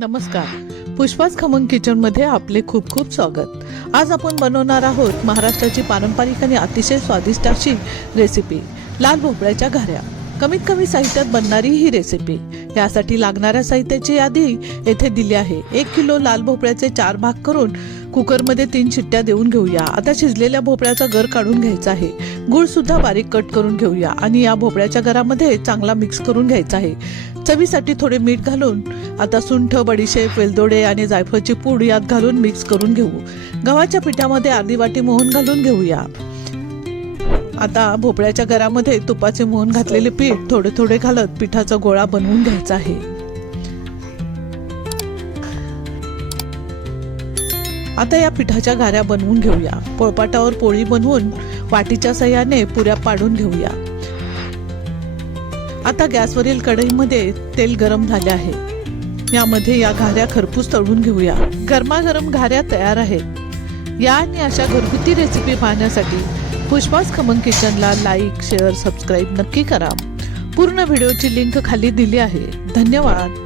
नमस्कार, पुष्पाज खमंग किचन मध्ये आपले खूप खूप स्वागत। आज आपण बनवणार आहोत महाराष्ट्राची पारंपरिक आणि अतिशय स्वादिष्ट अशी रेसिपी लाल भोपळ्याच्या घाऱ्या। कमीत कमी साहित्यात बनणारी ही रेसिपी। यासाठी लागणाऱ्या साहित्याची यादी येथे दिली आहे। 1 किलो लाल भोपळ्याचे 4 भाग करून कुकर मध्ये 3 शिट्ट्या देऊन घेऊया। आता शिजलेल्या भोपळ्याचा गर काढून घ्यायचा आहे। गूळ सुद्धा बारीक कट करून घेऊया आणि या भोपळ्याच्या गरामध्ये चांगला मिक्स करून घ्यायचा आहे। चवीसाठी थोडे मीठ घालून आता सुंठ, बडीशेप, वेलदोडे आणि जायफळची पूड यात घालून मिक्स करून घेऊ। गव्हाच्या पिठामध्ये अर्धी वाटी मोहन घालून घेऊया। आता भोपळ्याच्या गरामध्ये तुपाचे मोहन घातलेले पीठ थोडे थोडे घालत पिठाचा गोळा बनवून घ्यायचा आहे। आता या पिठाच्या घाऱ्या बनवून घेऊया। पोळपाटावर पोळी बनवून वाटीच्या साहाय्याने पुऱ्या पाडून घेऊया। आता गॅसवरील कढईमध्ये तेल गरम झाले आहे। यामध्ये या घाऱ्या खरपूस तळून घेऊया। गरमागरम घाऱ्या तयार आहेत। या आणि अशा घरगुती रेसिपी पाहण्यासाठी पुष्पाज खमंग किचनला लाईक, शेअर, सबस्क्राईब नक्की करा। पूर्ण व्हिडिओची लिंक खाली दिली आहे। धन्यवाद।